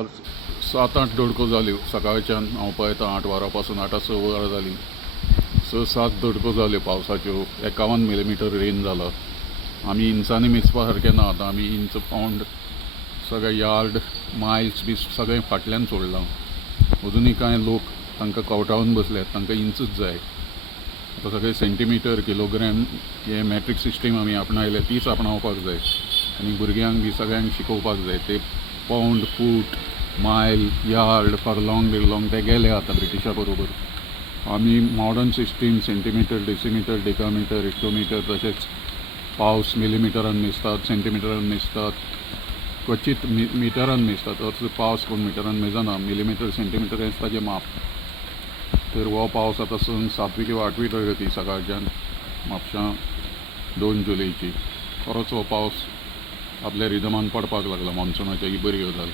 आज 7-8 दोडको जाल्यो सकाळच्यान हांव पळयतां 8 वरांपासून 8:06 वरां जालीं. 6-7 दोडको जाल्यो पावसाच्यो. 51 मिलीमीटर रेन जाला. आमी इंचांनी मेजपा सारके ना आतां. आमी इंच पावंड सगळे यार्ड मायल्स बी सगळें फाटल्यान सोडलां. अजुनूय कांय लोक तांकां कवटाळून बसल्यात, तांकां इंचूच जाय. आतां सगळे सेंटीमीटर किलोग्रॅम हे मॅट्रीक सिस्टीम आमी आपणायले, तीच आपणावपाक जाय. आनी भुरग्यांक बी सगळ्यांक शिकोवपाक जाय. ते पावंड, फूट, मायल, यार्ड, फरलॉंग बिरलॉंग ते गेले आतां ब्रिटिशा बरोबर. आमी modern system centimetre, decimetre, decametre, hectometre तशेंच पावस मिलीमिटरान मेजतात, सेंटीमिटरान मेजतात, क्वचित मिटरान मेजतात. अर्ज पावस कोण मिटरान मेजना, मिलीमीटर सेंटीमीटर हेंच ताजें माप. तर हो पावस आतां सन 7वी किंवा 8वी तर्गती सकाळच्यान म्हापशां 2 जुलैची. खरोच हो पावस आपल्या रिदमान पडपाक लागला. मॉन्सुनाची ही बरी गजाल.